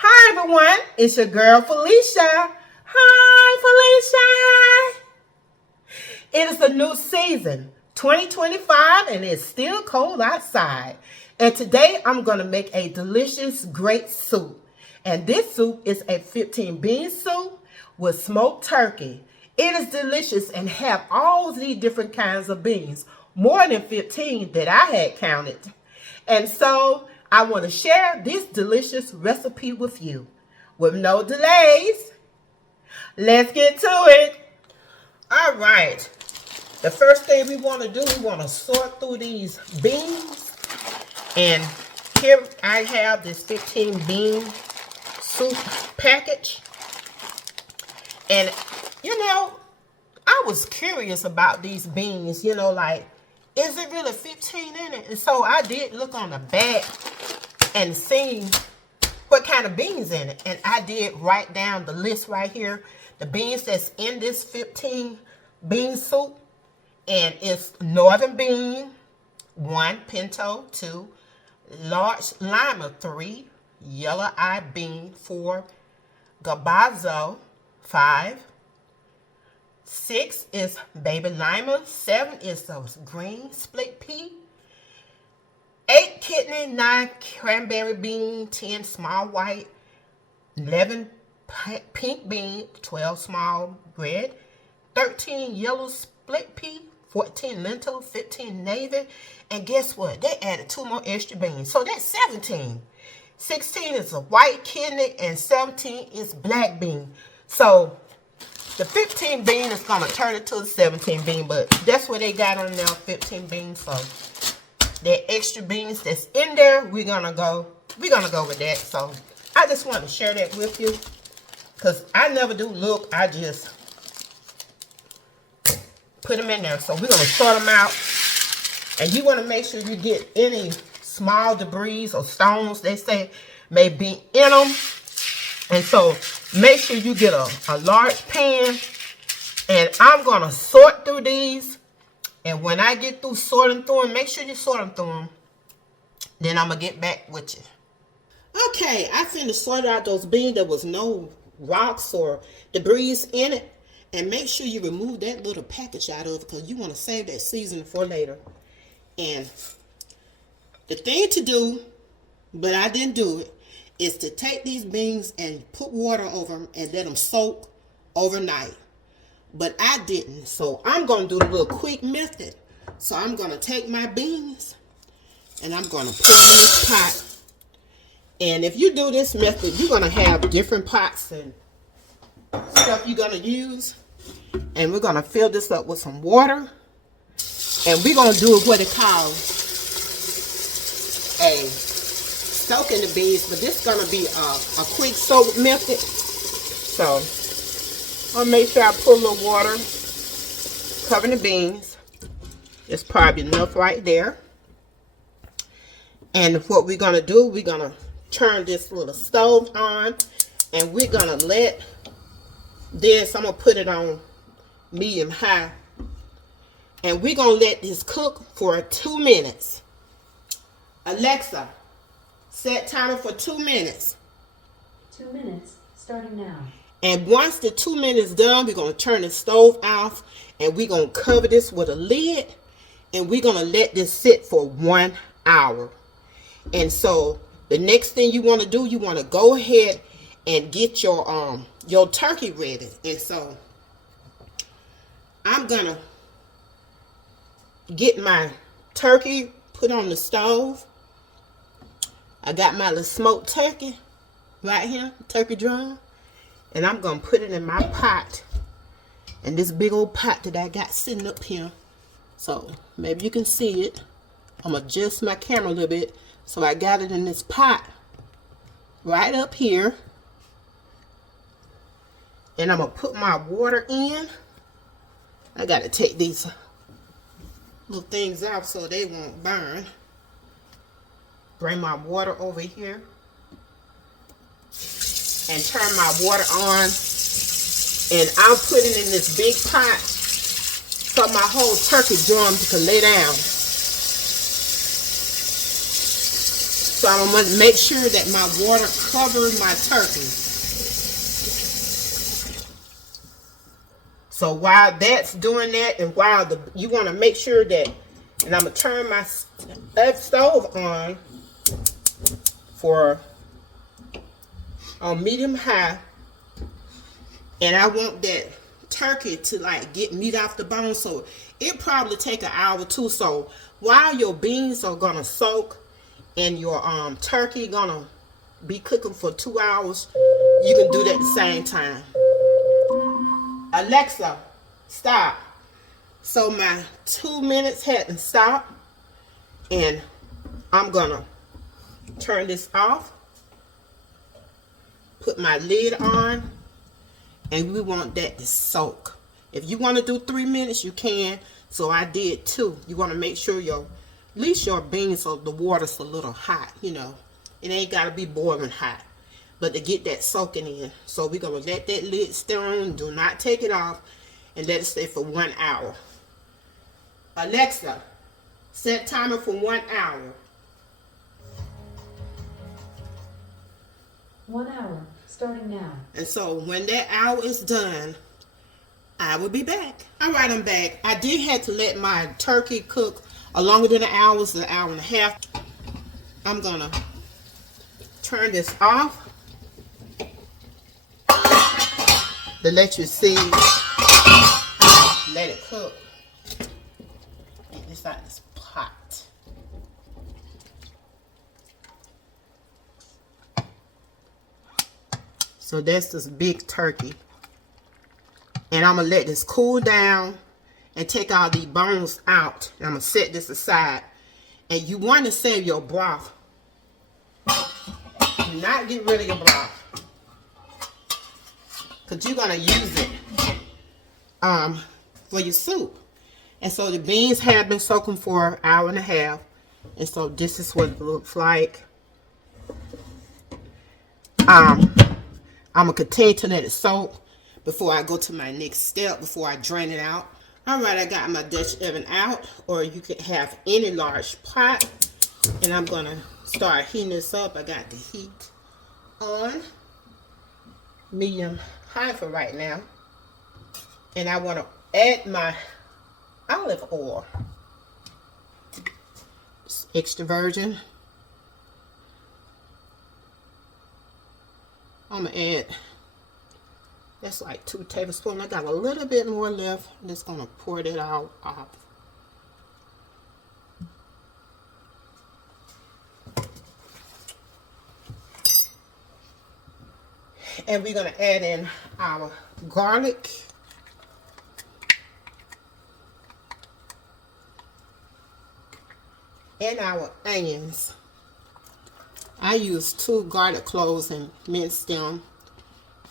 Hi everyone, it's your girl Felicia. Hi Felicia. It is a new season, 2025, and it's still cold outside. And today I'm going to make a delicious great soup. And this soup is a 15 bean soup with smoked turkey. It is delicious and have all these different kinds of beans, more than 15 that I had counted. And so I want to share this delicious recipe with you. With no delays, let's get to it. All right. The first thing we want to do, we want to sort through these beans. And here I have this 15 bean soup package. And, you know, I was curious about these beans, like, is it really 15 in it? And so I did look on the back and see what kind of beans in it. And I did write down the list right here. The beans that's in this 15 bean soup. And it's northern bean, 1, pinto, 2, large lima, 3, yellow eye bean, 4, garbanzo, 5, 6 is baby lima, 7 is those green split pea, 8 kidney, 9 cranberry bean, 10 small white, 11 pink bean, 12 small red, 13 yellow split pea, 14 lentil, 15 navy, and guess what? They added 2 more extra beans, so that's 17. 16 is a white kidney, and 17 is black bean. So the 15 bean is gonna turn it to a 17 bean, but that's what they got on there, 15 beans. So the extra beans that's in there, we're gonna go with that. So I just want to share that with you, because I never do look, I just put them in there. So we're going to sort them out. And you want to make sure you get any small debris or stones they say may be in them. And so make sure you get a large pan. And I'm going to sort through these. And when I get through sorting through them, make sure you sort them through them. Then I'm going to get back with you. Okay, I finished sorting out those beans. There was no rocks or debris in it. And make sure you remove that little package out of it, because you want to save that seasoning for later. And the thing to do, but I didn't do it, is to take these beans and put water over them and let them soak overnight. But I didn't. So I'm going to do the little quick method. So I'm going to take my beans and I'm going to put them in this pot. And if you do this method, you're going to have different pots and stuff you're going to use. And we're going to fill this up with some water. And we're going to do what it calls a soaking the beans. But this is going to be a quick soak method. So I'll make sure I put a little water covering the beans. It's probably enough right there. And what we're going to do, we're going to turn this little stove on. And we're going to let this, I'm going to put it on medium high. And we're going to let this cook for 2 minutes. Alexa, set timer for 2 minutes. 2 minutes, starting now. And once the 2 minutes done, we're going to turn the stove off. And we're going to cover this with a lid. And we're going to let this sit for 1 hour. And so the next thing you want to do, you want to go ahead and get your turkey ready. And so I'm gonna get my turkey put on the stove. I got my little smoked turkey right here, turkey drum, and I'm gonna put it in my pot, in this big old pot that I got sitting up here. So maybe you can see it. I'm gonna adjust my camera a little bit. So I got it in this pot right up here. And I'm going to put my water in. I got to take these little things out so they won't burn. Bring my water over here. And turn my water on. And I'm putting in this big pot so my whole turkey drum can lay down. So So I'm going to make sure that my water covers my turkey. So while that's doing that, and while you want to make sure that, and I'm going to turn my stove on medium high, and I want that turkey to like get meat off the bone. So it probably take an hour or two. So while your beans are gonna soak and your turkey gonna be cooking for 2 hours, you can do that at the same time. Alexa, stop. So my 2 minutes hadn't stopped, and I'm gonna turn this off, put my lid on, and we want that to soak. If you want to do 3 minutes, you can. So I did 2. You want to make sure at least your beans, so the water's a little hot, you know. It ain't got to be boiling hot, but to get that soaking in. So we're going to let that lid stay on. Do not take it off, and let it stay for 1 hour. Alexa, set timer for 1 hour. 1 hour, starting now. And so when that hour is done, I will be back. All right, I'm back. I did have to let my turkey cook longer than an hour, so an hour and a half. I'm going to turn this off to let you see. Let it cook. Get this out of this pot. So that's this big turkey. And I'm going to let this cool down and take all these bones out. And I'm going to set this aside. And you want to save your broth. Do not get rid of your broth, because you're going to use it for your soup. And so the beans have been soaking for an hour and a half. And so this is what it looks like. I'm going to continue to let it soak before I go to my next step, before I drain it out. All right, I got my Dutch oven out, or you could have any large pot. And I'm going to start heating this up. I got the heat on medium high for right now. And I want to add my olive oil. It's extra virgin. I'm going to add, that's like 2 tablespoons. I got a little bit more left. I'm just going to pour that out off. And we're going to add in our garlic. And our onions. I use 2 garlic cloves and minced them.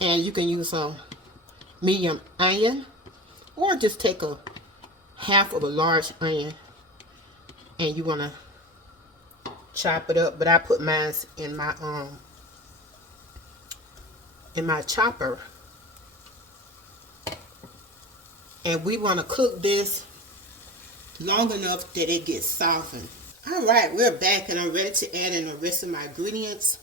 And you can use a medium onion, or just take a half of a large onion and you want to chop it up. But I put mine in my chopper. And we want to cook this long enough that it gets softened. Alright, we're back and I'm ready to add in the rest of my ingredients.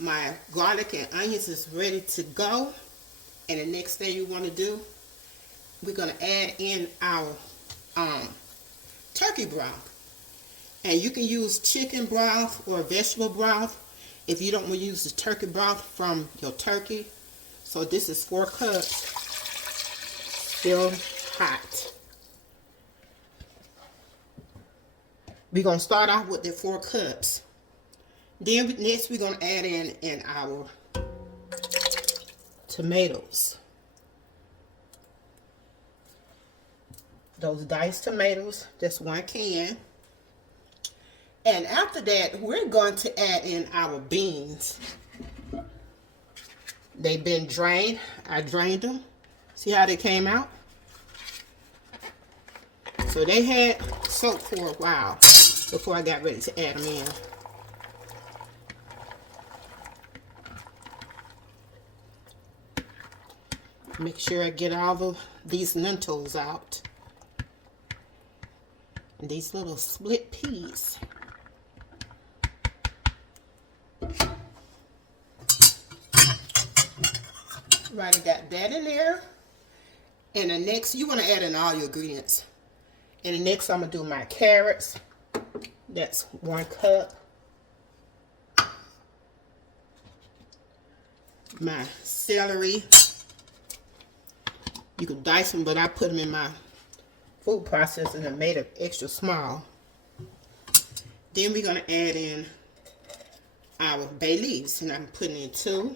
My garlic and onions is ready to go. And the next thing you want to do, we're going to add in our turkey broth. And you can use chicken broth or vegetable broth if you don't want to use the turkey broth from your turkey. So this is 4 cups. Still hot. We're going to start off with the 4 cups. Then next we're going to add in our tomatoes. Those diced tomatoes, just 1 can. And after that, we're going to add in our beans. They've been drained. I drained them. See how they came out? So they had soaked for a while before I got ready to add them in. Make sure I get all of these lentils out. And these little split peas. Right, I got that in there. And the next, you want to add in all your ingredients. And the next, I'm going to do my carrots. That's 1 cup. My celery. You can dice them, but I put them in my food processor and made it extra small. Then we're going to add in our bay leaves, and I'm putting in 2.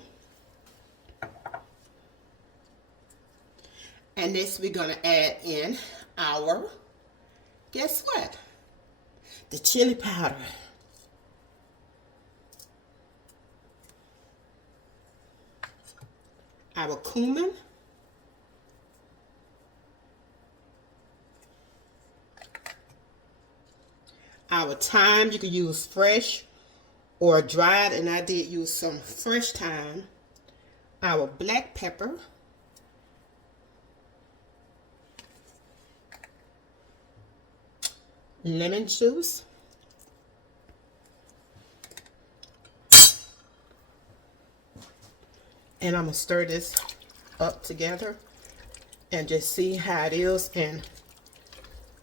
And next we're going to add in our, guess what? The chili powder. Our cumin. Our thyme, you can use fresh or dried, and I did use some fresh thyme. Our black pepper. Lemon juice. And I'm going to stir this up together and just see how it is. And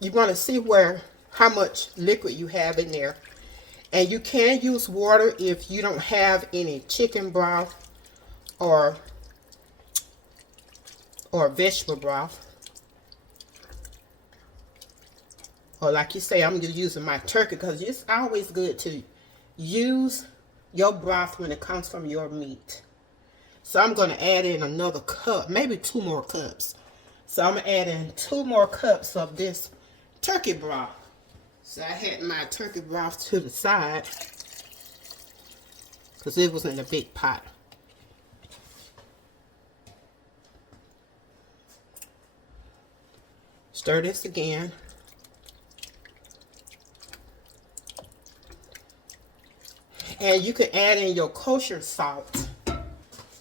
you want to see how much liquid you have in there. And you can use water if you don't have any chicken broth or vegetable broth. Or like you say, I'm just using my turkey, because it's always good to use your broth when it comes from your meat. So I'm going to add in another cup, maybe 2 more cups. So I'm going to add in 2 more cups of this turkey broth. So I had my turkey broth to the side because it was in a big pot. Stir this again. And you can add in your kosher salt.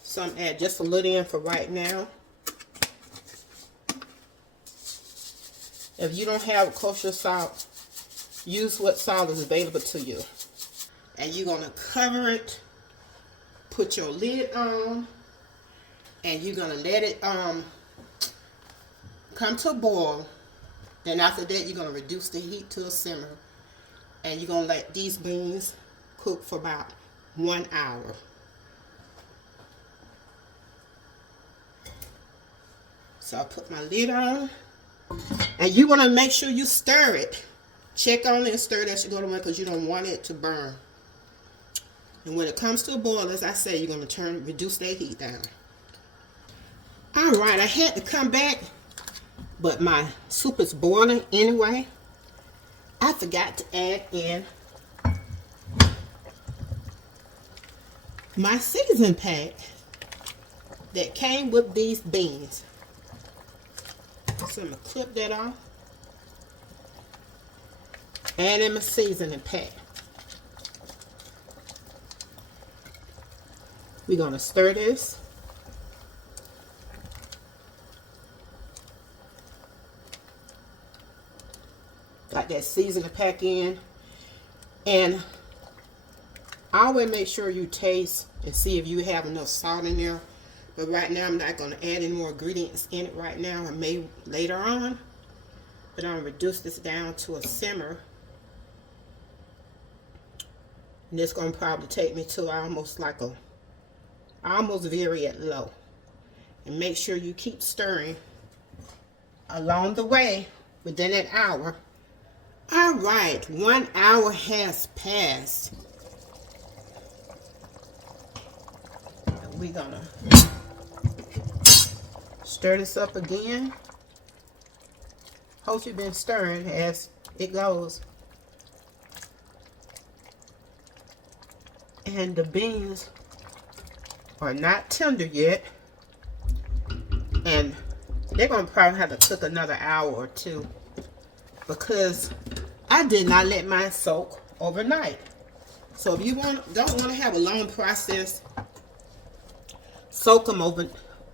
So I'm add just a little in for right now. If you don't have kosher salt, use what salt is available to you. And you're going to cover it, put your lid on, and you're going to let it come to a boil. Then after that, you're going to reduce the heat to a simmer. And you're going to let these beans cook for about 1 hour. So I put my lid on. And you want to make sure you stir it. Check on it and stir it as you go to work, because you don't want it to burn. And when it comes to a boil, as I say, you're going to reduce that heat down. Alright, I had to come back, but my soup is boiling anyway. I forgot to add in my seasoning pack that came with these beans. So I'm going to clip that off. Add in my seasoning pack. We're going to stir this. Got that seasoning pack in. And I always make sure you taste and see if you have enough salt in there. But right now I'm not going to add any more ingredients in it right now. I may later on. But I'm going to reduce this down to a simmer. And it's going to probably take me to almost very at low. And make sure you keep stirring along the way within an hour. Alright, 1 hour has passed. We're going to stir this up again. Hope you've been stirring as it goes. And the beans are not tender yet. And they're going to probably have to cook another hour or 2. Because I did not let mine soak overnight. So if you don't want to have a long process, soak them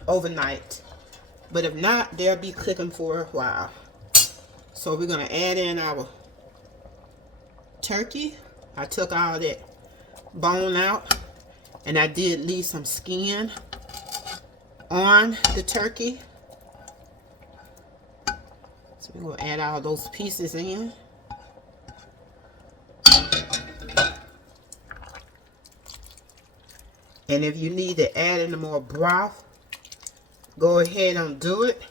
overnight. But if not, they'll be cooking for a while. So we're going to add in our turkey. I took all that bone out, and I did leave some skin. on the turkey. So we're going to add all those pieces in. And if you need to add any more broth, go ahead and do it.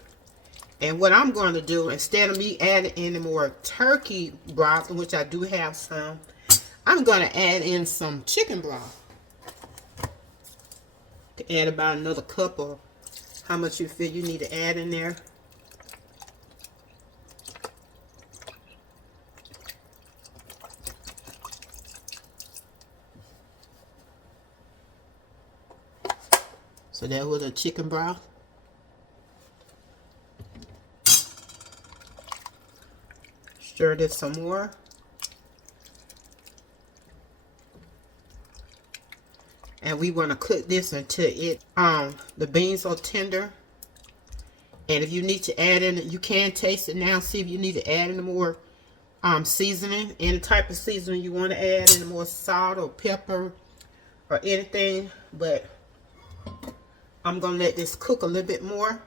And what I'm going to do, instead of me adding any more turkey broth, which I do have some, I'm going to add in some chicken broth. To add about another cup or how much you feel you need to add in there. So that was a chicken broth. Stir this some more. And we want to cook this until the beans are tender. And if you need to add in, you can taste it now. See if you need to add any more seasoning. Any type of seasoning you want to add, any more salt or pepper or anything. But I'm going to let this cook a little bit more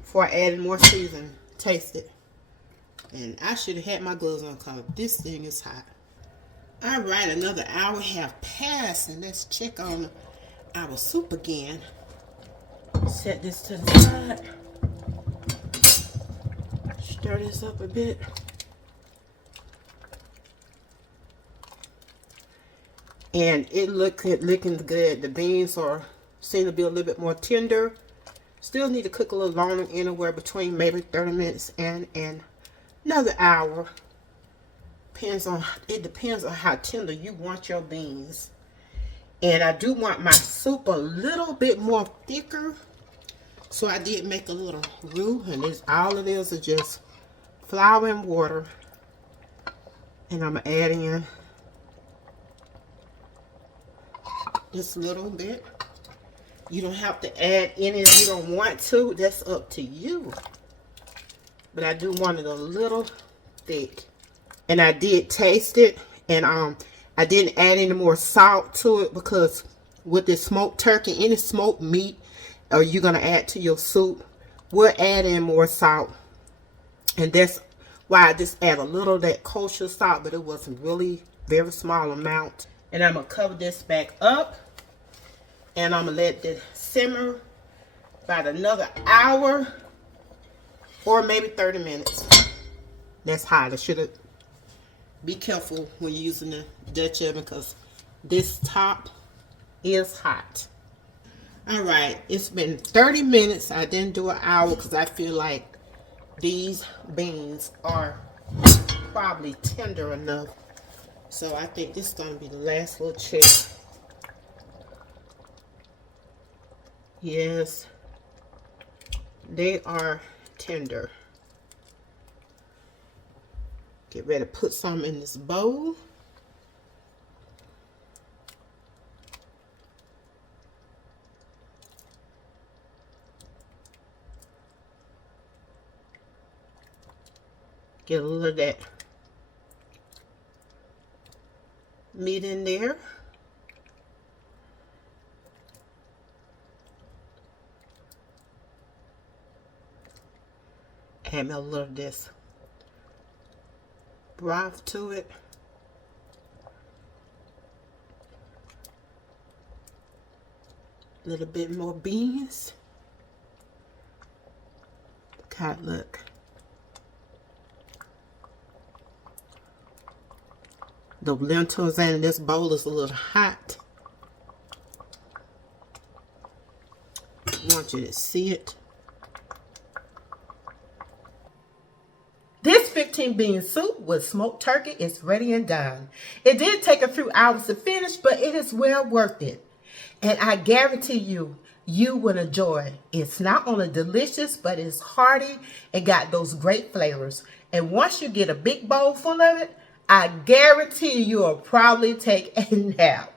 before I add more seasoning. Taste it. And I should have had my gloves on because this thing is hot. Alright, another hour have passed, and let's check on our soup again. Set this to the side. Stir this up a bit. And it looking good. The beans seem to be a little bit more tender. Still need to cook a little longer, anywhere between maybe 30 minutes and another hour. It depends on how tender you want your beans. And I do want my soup a little bit more thicker. So I did make a little roux, and all it is just flour and water. And I'm going to add in just a little bit. You don't have to add any if you don't want to. That's up to you. But I do want it a little thick. And I did taste it, and I didn't add any more salt to it because with this smoked turkey, any smoked meat you're going to add to your soup, we'll add in more salt. And that's why I just add a little of that kosher salt, but it wasn't really very small amount. And I'm going to cover this back up, and I'm going to let it simmer about another hour or maybe 30 minutes. That's hot. I should have. Be careful when you're using the Dutch oven because this top is hot. Alright, it's been 30 minutes. I didn't do an hour because I feel like these beans are probably tender enough. So I think this is going to be the last little check. Yes, they are tender. Get ready to put some in this bowl. Get a little of that meat in there. Add a little of this broth to it. A little bit more beans. God, look. The lentils in this bowl is a little hot. I want you to see it. This 15 bean soup with smoked turkey is ready and done. It did take a few hours to finish, but it is well worth it. And I guarantee you, you will enjoy it. It's not only delicious, but it's hearty and got those great flavors. And once you get a big bowl full of it, I guarantee you'll probably take a nap.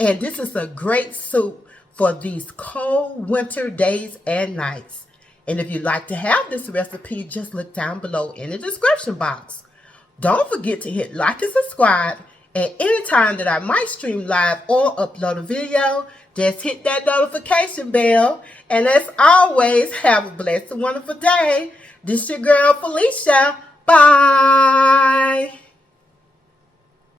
And this is a great soup for these cold winter days and nights. And if you'd like to have this recipe, just look down below in the description box. Don't forget to hit like and subscribe. And anytime that I might stream live or upload a video, Just hit that notification bell. And as always, have a blessed and wonderful day. This your girl Felicia. Bye.